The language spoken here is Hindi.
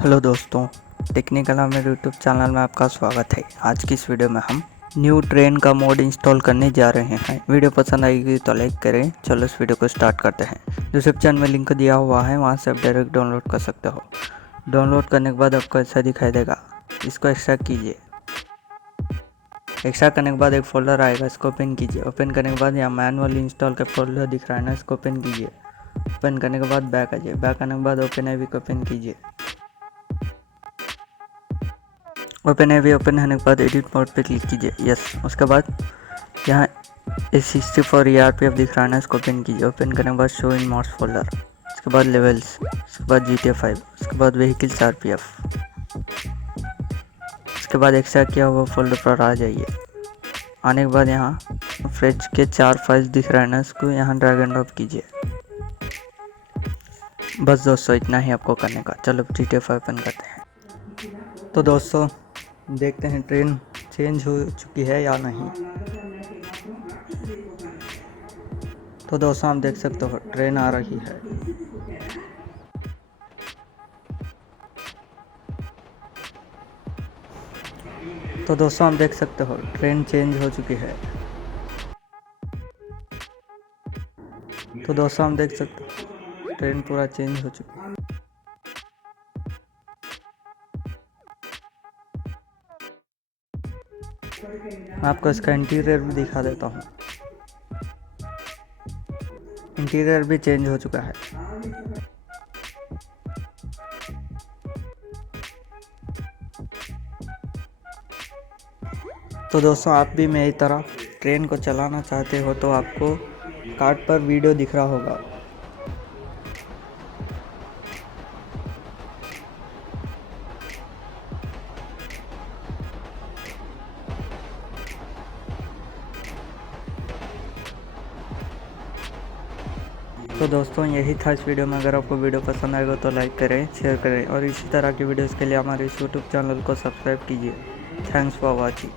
हेलो दोस्तों, टेक्निकल आमेर यूट्यूब चैनल में आपका स्वागत है। आज की इस वीडियो में हम न्यू ट्रेन का मोड इंस्टॉल करने जा रहे हैं। वीडियो पसंद आएगी तो लाइक करें। चलो इस वीडियो को स्टार्ट करते हैं। डिस्क्रिप्शन में लिंक दिया हुआ है, वहां से आप डायरेक्ट डाउनलोड कर सकते हो। डाउनलोड करने के बाद आपको ऐसा दिखाई देगा। इसको एक्सट्रैक्ट कीजिए। एक्सट्रैक्ट करने के बाद एक फोल्डर आएगा, इसको ओपन कीजिए। ओपन करने के बाद यहाँ मैनुअल इंस्टॉल का फोल्डर दिख रहा है ना, इसको ओपन कीजिए। ओपन करने के बाद बैक आइए। बैक आने के बाद ओपन आई को ओपन कीजिए। ओपन होने के बाद एडिट मोड पे क्लिक कीजिए, यस। उसके बाद यहाँ A64 ERPF दिख रहा है ना, इसको ओपन कीजिए। ओपन करने के बाद शो इन मॉड्स फोल्डर, उसके बाद लेवल्स, उसके बाद GTA 5, उसके बाद व्हीकल्स RPF, उसके बाद एक्सट्रैक्ट किया हुआ फोल्डर पर आ जाइए। आने के बाद यहाँ फ्रेच के 4 फाइल्स दिख रहा है ना, इसको यहाँ ड्रैग एंड ड्रॉप कीजिए। बस दोस्तों, इतना ही आपको करने का। चलो GTA 5 ओपन करते हैं। तो दोस्तों देखते हैं ट्रेन चेंज हो चुकी है या नहीं। तो दोस्तों आप देख सकते हो ट्रेन आ रही है। तो दोस्तों आप देख सकते हो ट्रेन चेंज हो चुकी है। तो दोस्तों आप देख सकते हो ट्रेन पूरा चेंज हो चुकी है। मैं आपको इसका इंटीरियर भी दिखा देता हूँ। इंटीरियर भी चेंज हो चुका है। तो दोस्तों आप भी मेरी तरह ट्रेन को चलाना चाहते हो तो आपको कार्ड पर वीडियो दिख रहा होगा। तो दोस्तों यही था इस वीडियो में। अगर आपको वीडियो पसंद आएगा तो लाइक करें, शेयर करें और इसी तरह की वीडियोस के लिए हमारे इस यूट्यूब चैनल को सब्सक्राइब कीजिए। Thanks for watching.